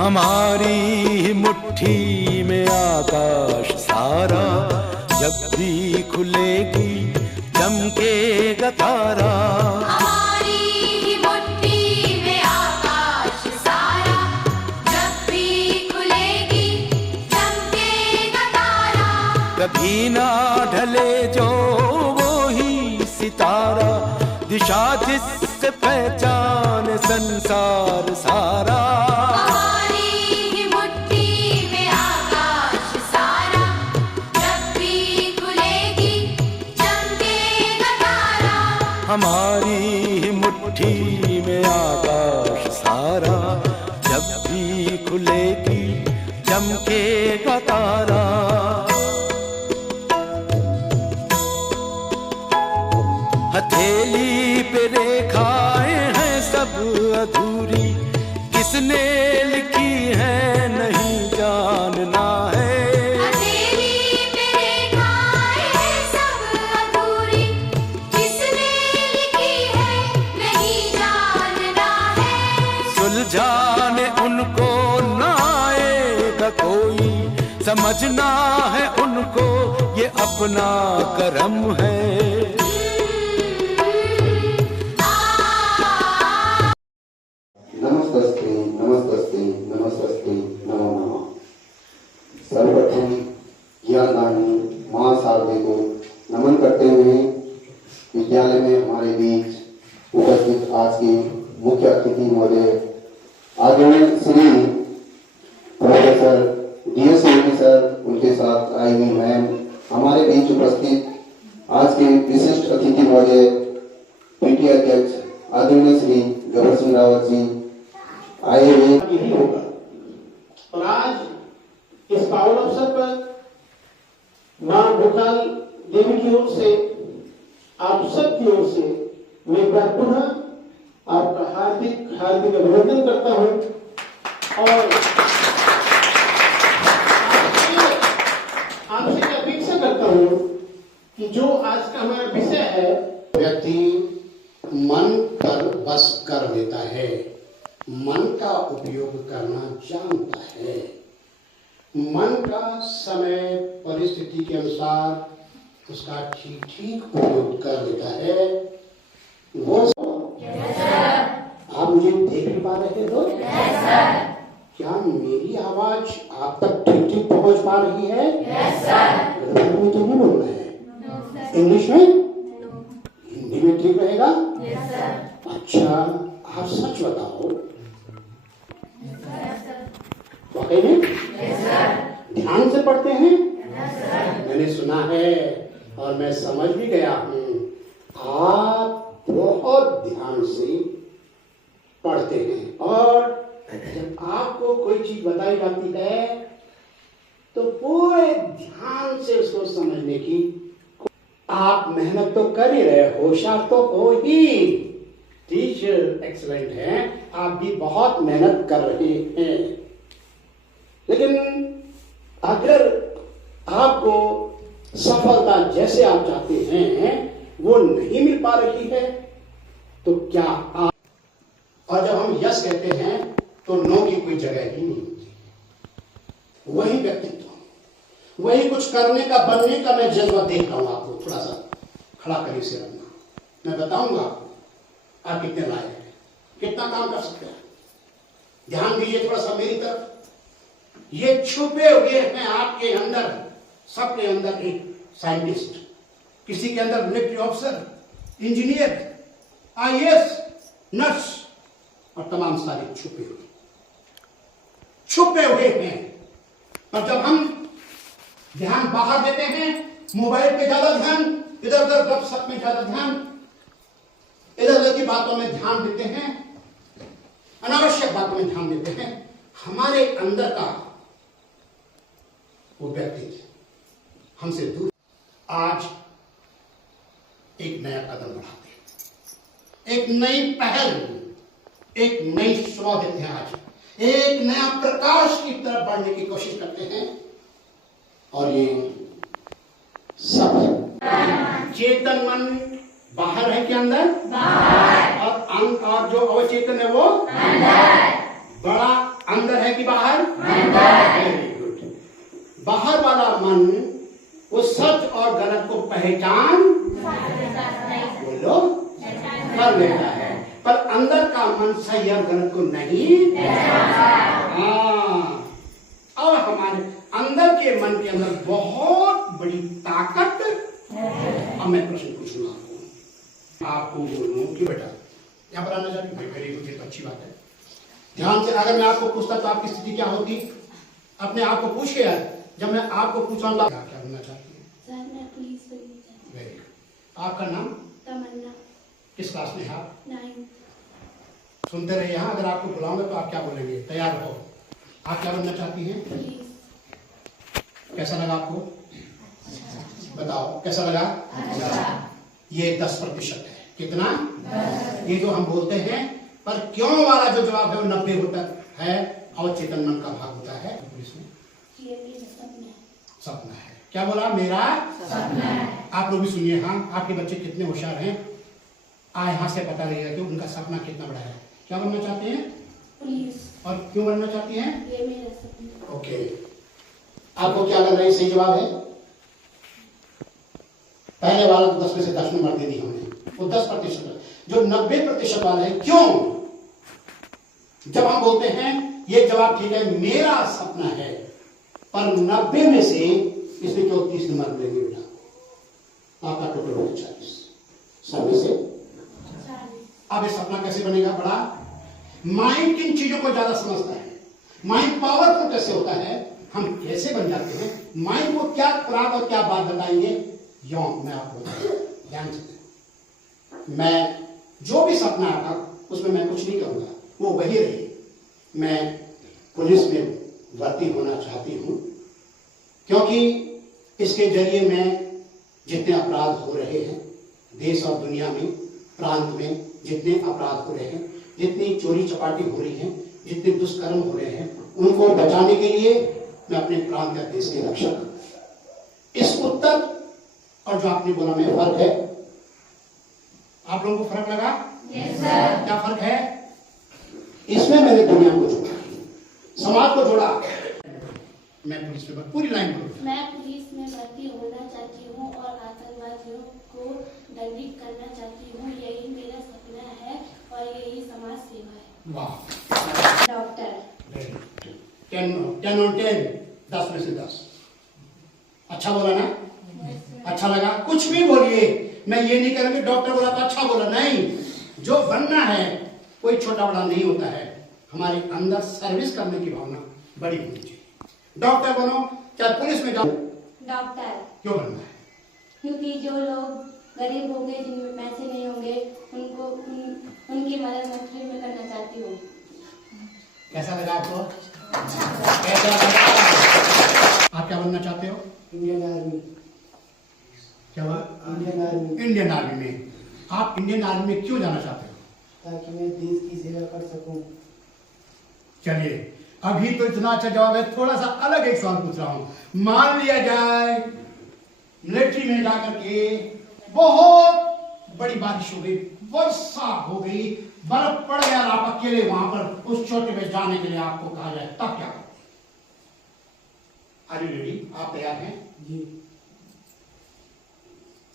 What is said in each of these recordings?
हमारी मुट्ठी में आकाश सारा, जब भी खुलेगी चमकेगा तारा। हमारी मुट्ठी में आकाश सारा, जब भी खुलेगी चमकेगा तारा। कभी ना ढले जो वो ही सितारा, दिशा जिससे पहचान संसार सारा। हमारी मुट्ठी में आकाश सारा, जब भी खुलेगी चमकेगा तारा। हथेली पे रेखाएं हैं सब अधूरी, किसने लिखी है नहीं जानना है। सुलझाने उनको ना आएगा कोई, समझना है उनको ये अपना करम है। नमस्ते नमस्ते नमस्ते नमो नमः। सर्वप्रथम ज्ञानदायिनी मां शारदे को नमन करते हुए विद्यालय में हमारे बीच उपस्थित आज की मुख्य अतिथि महोदय आदरणीय श्री प्रोफेसर DS योगी सर, उनके साथ आई हुई मैम, हमारे बीच उपस्थित आज के विशिष्ट अतिथि महोदय PT अध्यक्ष आदरणीय श्री गबर सिंह रावत जी आए हुए। यही होगा। और आज इस पावन अवसर पर मां भोकाल देवी की ओर से, आप सब की ओर से मैं एक बार पुनः आपका हार्दिक हार्दिक अभिनंदन करता हूं और आपसे अपेक्षा करता हूं कि जो आज का हमारा विषय है, व्यक्ति मन पर बस कर लेता है, मन का उपयोग करना जानता है, मन का समय परिस्थिति के अनुसार उसका ठीक उपयोग कर लेता है। वो आप मुझे देख भी पा रहे हो? क्या मेरी आवाज आप तक ठीक पहुंच पा रही है? में तो नहीं बोलना है, इंग्लिश में, हिंदी में ठीक रहेगा? अच्छा, आप सच बताओ, वाकई में ध्यान से पढ़ते हैं? मैंने सुना है और मैं समझ भी गया हूं, आप बहुत ध्यान से पढ़ते हैं और जब आपको कोई चीज बताई जाती है तो पूरे ध्यान से उसको समझने की आप मेहनत तो कर ही रहे, होशियार तो हो ही, टीचर एक्सीलेंट हैं, आप भी बहुत मेहनत कर रहे हैं। लेकिन अगर आपको सफलता जैसे आप चाहते हैं वो नहीं मिल पा रही है तो क्या आप, और जब हम यस कहते हैं तो नो की कोई जगह ही नहीं होती। वही व्यक्तित्व, वही कुछ करने का, बनने का मैं जज्बा देख रहा हूं आपको। थोड़ा सा खड़ा करिए से रखना, मैं बताऊंगा आपको आप कितने लायक हैं, कितना काम कर सकते हैं। ध्यान दीजिए थोड़ा सा मेरी तरफ। ये छुपे हुए हैं आपके अंदर, सबके अंदर एक साइंटिस्ट, किसी के अंदर military officer, engineer, IAS, nurse और तमाम सारे छुपे हुए हैं। और जब हम ध्यान बाहर देते हैं, मोबाइल पे ज्यादा ध्यान, इधर उधर गपशप में ज्यादा ध्यान, इधर उधर की बातों में ध्यान देते हैं, अनावश्यक बातों में ध्यान देते हैं, हमारे अंदर का वो व्यक्ति हमसे दूर। आज एक नया कदम बढ़ाते हैं, एक नई पहल, एक नई शुरुआत देते हैं। आज एक नया प्रकाश की तरफ बढ़ने की कोशिश करते हैं और ये सब चेतन मन बाहर है कि अंदर? और जो अवचेतन है वो अंदर। बड़ा अंदर है कि बाहर? Very good. बाहर वाला मन वो सच और गलत को पहचान बोलो कर लेता है, पर अंदर का मन सही और गलत को नहीं। हाँ, और हमारे अंदर के मन के अंदर बहुत बड़ी ताकत। अब मैं प्रश्न पूछूंगा आपको बोलूं कि बेटा यहाँ पर आना चाहिए। वेरी गुड, ये तो अच्छी बात है। ध्यान से, अगर मैं आपको पूछता तो आपकी स्थिति क्या होती? अपने आप को पूछिए यार, जब मैं आपको पूछा तो क्या बनना चाहती है? सर मैं पुलिस बनना चाहती हूँ। Very good. आपका नाम? तमन्ना। किस क्लास में है आप? 9। सुनते रहिए। यहाँ अगर आपको बुलाऊंगा तो आप क्या बोलेंगे? तैयार हो। आप क्या बनना चाहती हैं? पुलिस। कैसा लगा आपको? बताओ कैसा लगा? ये 10% है। कितना? ये जो हम बोलते हैं, पर क्यों वाला जो जवाब है वो 90 होता है और चेतन मन का भाग होता है। पुलिस में ये मेरा सपना है। सपना है। क्या बोला? मेरा सपना है। आप लोग भी सुनिए। हाँ, आपके बच्चे कितने होशियार हैं, यहाँ से पता लगेगा कि उनका सपना कितना बड़ा है। क्या बनना चाहते हैं? पुलिस। और क्यों बनना चाहती हैं? ये मेरा सपना है। ओके, आपको क्या लग रहा है सही जवाब है? पहले वाला 10 में से 10 नंबर दे दी हमने, वो 10%। जो 90% वाला है, क्यों? जब हम बोलते हैं ये जवाब ठीक है, मेरा सपना है, पर 90 में से इसमें क्यों 30 नंबर मिलेंगे बेटा? आपका टोटल हो 40। 40 से अब ये सपना कैसे बनेगा बड़ा? माइंड किन चीजों को ज्यादा समझता है, माइंड पावरफुल कैसे होता है, हम कैसे बन जाते हैं, माइंड को क्या खुराक और क्या बात बताएंगे, यौन मैं आपको ध्यान से। मैं जो भी सपना आता उसमें मैं कुछ नहीं करूंगा, वो वही रही। मैं पुलिस में भर्ती होना चाहती हूं क्योंकि इसके जरिए मैं जितने अपराध हो रहे हैं देश और दुनिया में, प्रांत में जितने अपराध हो रहे हैं, जितनी चोरी चपाटी हो रही है, जितने दुष्कर्म हो रहे हैं, उनको बचाने के लिए मैं अपने प्रांत या देश के रक्षक। इस उत्तर और जो आपने बोला में फर्क है। आप लोगों को फर्क लगा? Yes sir. क्या फर्क है? इसमें मैंने दुनिया को जोड़ा, समाज को जोड़ा। मैं पुलिस में पूरी लाइन बोलूं। मैं पुलिस में भर्ती होना चाहती हूँ और आतंकवादियों को दंडित करना चाहती हूँ। यही मेरा सपना है और यही समाज सेवा है। वाह। डॉक्टर। 10 on 10, 10 में से 10। अच्छा बोला ना? अच्छा लगा? कुछ भी बोलिए, मैं ये नहीं करूंगी डॉक्टर बोला तो अच्छा बोला, नहीं। जो बनना है कोई छोटा बड़ा नहीं होता है, हमारे अंदर सर्विस करने की भावना बड़ी होनी चाहिए। डॉक्टर बनो चाहे पुलिस में जाओ। डॉक्टर क्यों बनना है? क्योंकि जो लोग गरीब होंगे, जिनमें पैसे नहीं होंगे, उनको उनकी मदद मुफ्त में करना चाहती हूँ। कैसा लगा आपको? कैसा लगा? आप क्या बनना चाहते हो? Indian army. क्या हुआ? Indian army. इंडियन आर्मी में। आप इंडियन आर्मी में क्यों जाना चाहते हो? ताकि मैं देश की सेवा कर सकूं। चलिए, अभी तो इतना अच्छा जवाब है, थोड़ा सा अलग एक सवाल पूछ रहा हूं। मान लिया जाए मिलिट्री में जाकर के बहुत बड़ी बारिश हो गई, वर्षा हो गई, बर्फ पड़ गया, आप अकेले वहां पर उस चोटी में जाने के लिए आपको कहा जाए, तब क्या करोगे? Are you ready? आप तैयार हैं? जी।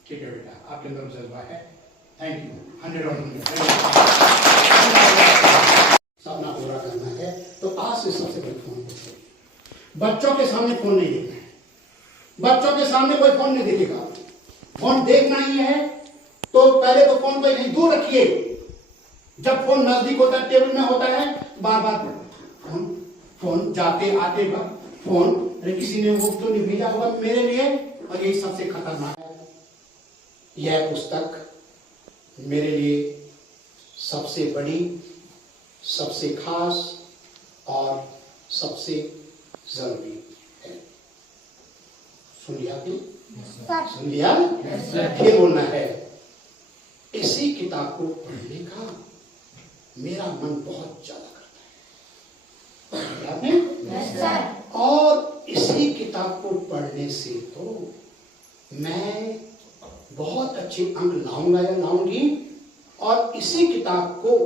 ठीक है बेटा, आपके अंदर जज्बा है। Thank you. 100 on 100। सपना पूरा करना है तो आज से सबसे बड़ी फोन। बच्चों के सामने फोन नहीं देखना है, बच्चों के सामने कोई फोन नहीं देखेगा। फोन देखना ही है तो पहले तो फोन को कहीं दूर रखिए। जब फोन नजदीक होता है, टेबल में होता है, बार बार फोन फोन जाते आते वक्त फोन, अरे किसी ने वो तो नहीं भेजा होगा मेरे लिए, और यही सबसे खतरनाक है। यह पुस्तक मेरे लिए सबसे बड़ी, सबसे खास और सबसे जरूरी है। सुन लिया आपने? सुन लिया? फिर बोलना है। इसी किताब को पढ़ने का मेरा मन बहुत ज्यादा करता है। आपने? और इसी किताब को पढ़ने से तो मैं बहुत अच्छे अंक लाऊंगा या लाऊंगी, और इसी किताब को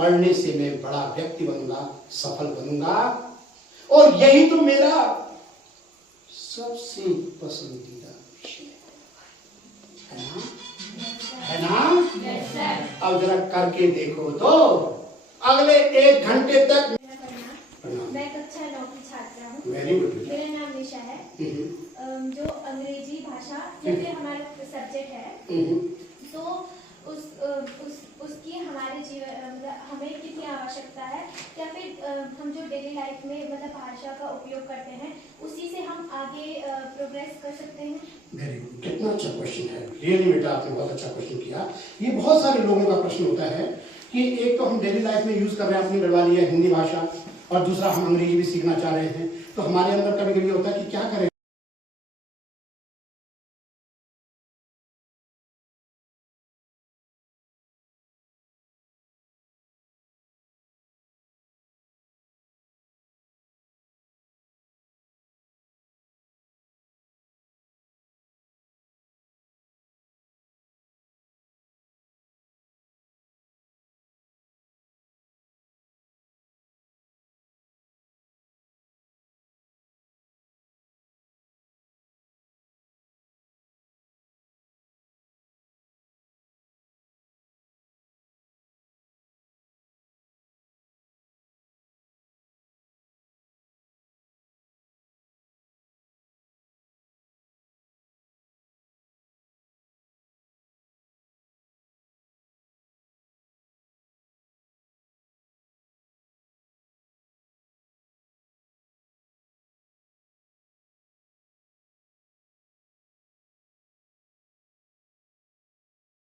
पढ़ने से मैं बड़ा व्यक्ति बनूंगा, सफल बनूंगा, और यही तो मेरा सबसे पसंदीदा विषय है ना? है ना? अब जरा करके देखो तो अगले 1 घंटे तक। मैं कक्षा 9 की छात्रा हूँ। Very good. मेरा नाम निशा है। जो अंग्रेजी भाषा जैसे हमारा सब्जेक्ट है, तो उसकी हमारे जीवन मतलब हमें कितनी आवश्यकता है, या फिर हम जो डेली लाइफ में मतलब भाषा का उपयोग करते हैं उसी से हम आगे प्रोग्रेस कर सकते हैं। वेरी गुड, कितना अच्छा क्वेश्चन है, रियली बेटा आपने बहुत अच्छा क्वेश्चन किया। ये बहुत सारे लोगों का प्रश्न होता है कि एक तो हम डेली लाइफ में यूज कर रहे हैं अपनी गढ़वाली या हिंदी भाषा, और दूसरा हम अंग्रेजी भी सीखना चाह रहे हैं, तो हमारे अंदर कभी कभी होता है कि क्या करें।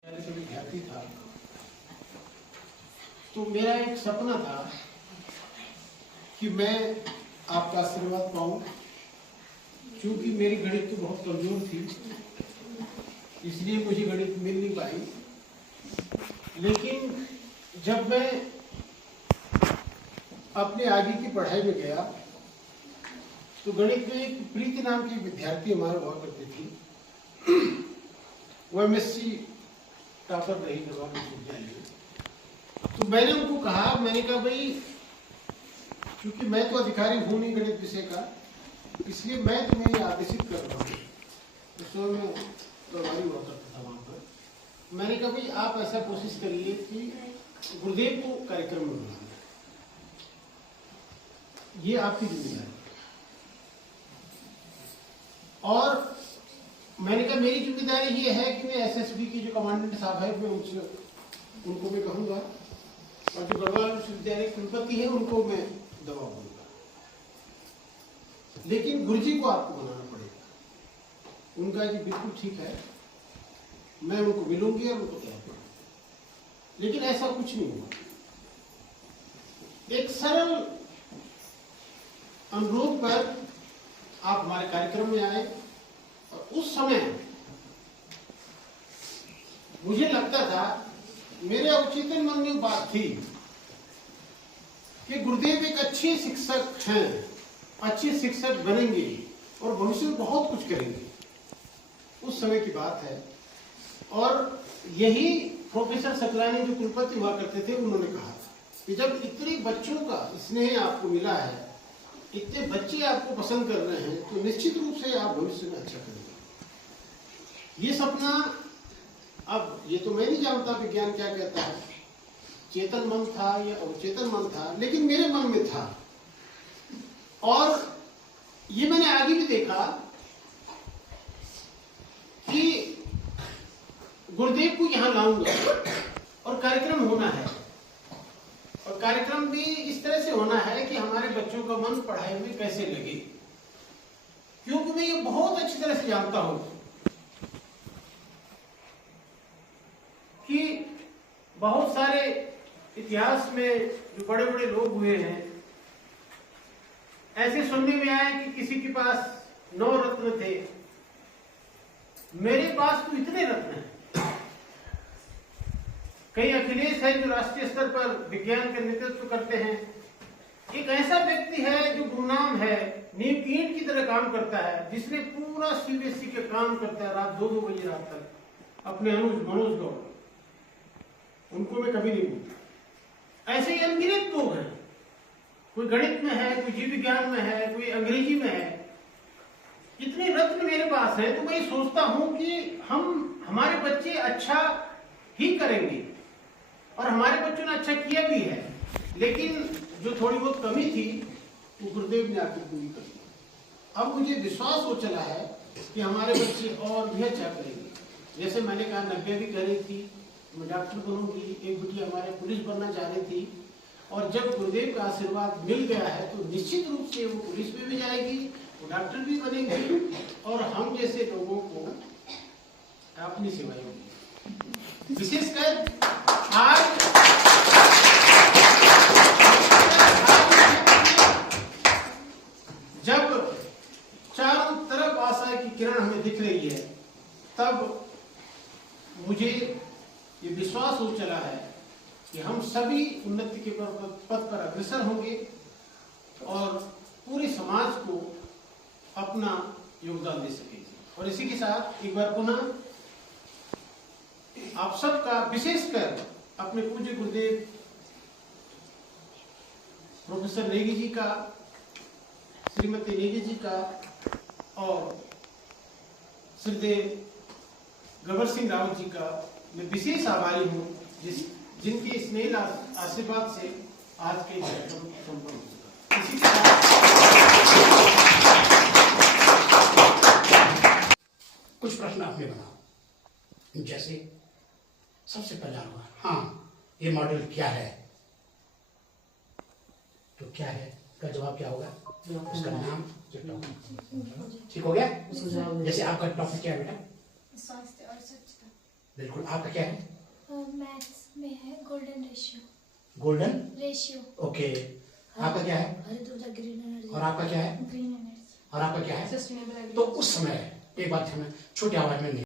विद्यार्थी था तो मेरा एक सपना था कि मैं आपका आशीर्वाद पाऊं, क्योंकि मेरी गणित तो बहुत कमजोर थी, इसलिए मुझे गणित मिल नहीं पाई। लेकिन जब मैं अपने आगे की पढ़ाई में गया तो गणित में एक प्रीति नाम की विद्यार्थी हमारे हुआ करती थी, वो MSc टॉपर रही नवाब विश्वविद्यालय। तो मैंने उनको कहा, मैंने कहा भाई क्योंकि मैं तो अधिकारी हूं नहीं गणित विषय का, इसलिए मैं तुम्हें आदेशित कर रहा हूँ। तो स्वयं में प्रभारी हुआ करता था वहां पर। मैंने कहा भाई आप ऐसा कोशिश करिए कि गुरुदेव को कार्यक्रम में बुलाना, ये आपकी जिम्मेदारी। और मैंने कहा मेरी जिम्मेदारी ये है कि मैं SSB की जो कमांडेंट साहब है मैं उनको मैं कहूँगा, और जो गढ़वाल विश्वविद्यालय कुलपति है उनको मैं दबाव दूंगा, लेकिन गुरुजी को आपको बनाना पड़ेगा। उनका जी बिल्कुल ठीक है, मैं उनको मिलूंगी और उनको तैयार करूंगा। लेकिन ऐसा कुछ नहीं हुआ। एक सरल अनुरोध पर आप हमारे कार्यक्रम में आए, और उस समय मुझे लगता था, मेरे अवचेतन मन में बात थी कि गुरुदेव एक अच्छे शिक्षक हैं, अच्छे शिक्षक बनेंगे और भविष्य में बहुत कुछ करेंगे। उस समय की बात है। और यही प्रोफेसर सकलानी जो कुलपति हुआ करते थे, उन्होंने कहा कि जब इतने बच्चों का स्नेह आपको मिला है, इतने बच्चे आपको पसंद कर रहे हैं, तो निश्चित रूप से आप भविष्य में अच्छा करेंगे। ये सपना, अब ये तो मैं नहीं जानता विज्ञान क्या कहता है, चेतन मन था या अवचेतन मन था, लेकिन मेरे मन में था। और ये मैंने आगे भी देखा कि गुरुदेव को यहां लाऊंगा और कार्यक्रम होना है, और कार्यक्रम भी इस तरह से होना है कि हमारे बच्चों का मन पढ़ाई में कैसे लगे, क्योंकि मैं ये बहुत अच्छी तरह से जानता हूं कि बहुत सारे इतिहास में जो बड़े बड़े लोग हुए हैं, ऐसे सुनने में आया कि किसी के पास 9 रत्न थे, मेरे पास तो इतने रत्न हैं। कई अखिलेश है जो राष्ट्रीय स्तर पर विज्ञान का नेतृत्व करते हैं। एक ऐसा व्यक्ति है जो गुरुनाम है, नीम ईंट की तरह काम करता है, जिसने पूरा CBSE के काम करता है रात 2-2 बजे रात तक, अपने अनुज मनोज गौड़, उनको मैं कभी नहीं भूलता। ऐसे ही अनगिनत लोग हैं, कोई गणित में है, कोई जीव विज्ञान में है, कोई अंग्रेजी में है। इतने रत्न मेरे पास है, तो मैं सोचता हूं कि हमारे बच्चे अच्छा ही करेंगे, और हमारे बच्चों ने अच्छा किया भी है, लेकिन जो थोड़ी बहुत कमी थी वो गुरुदेव ने आके पूरी कर दी। अब मुझे विश्वास हो चला है कि हमारे बच्चे और भी अच्छा करेंगे। जैसे मैंने कहा, नव्या भी कह रही थी मैं डॉक्टर बनूंगी, एक बिटिया हमारे पुलिस बनना चाह रही थी, और जब गुरुदेव का आशीर्वाद मिल गया है तो निश्चित रूप से वो पुलिस में भी जाएगी, वो डॉक्टर भी बनेगी, और हम जैसे लोगों को अपनी सेवाएं होगी। विशेषकर आज जब चारों तरफ आशा की किरण हमें दिख रही है, तब मुझे ये विश्वास हो चला है कि हम सभी उन्नति के पथ पर अग्रसर होंगे और पूरे समाज को अपना योगदान दे सकेंगे। और इसी के साथ एक बार पुनः आप सबका, विशेषकर अपने पूज्य गुरुदेव प्रोफेसर नेगी जी का, श्रीमती नेगी जी का, और श्रीदेव गबर सिंह रावत जी का मैं विशेष आभारी हूँ, जिनके स्नेह आशीर्वाद से आज के कार्यक्रम संपन्न हो चुका। इसी के साथ कुछ प्रश्न आपने बनाओ। जैसे सबसे पहला हुआ, हाँ ये मॉडल क्या है, तो क्या है का जवाब क्या होगा, उसका नाम, ठीक हो गया। जैसे आपका टॉपिक क्या है बेटा? स्वास्थ्य और स्वच्छता। बिल्कुल। आपका क्या है? मैथ्स में है golden ratio. Golden ratio. Okay. आपका क्या है? Green energy. और आपका क्या है? Green energy. और आपका क्या है? सस्टेनेबल। तो उस समय एक बात हमें छोटी आवाज में नहीं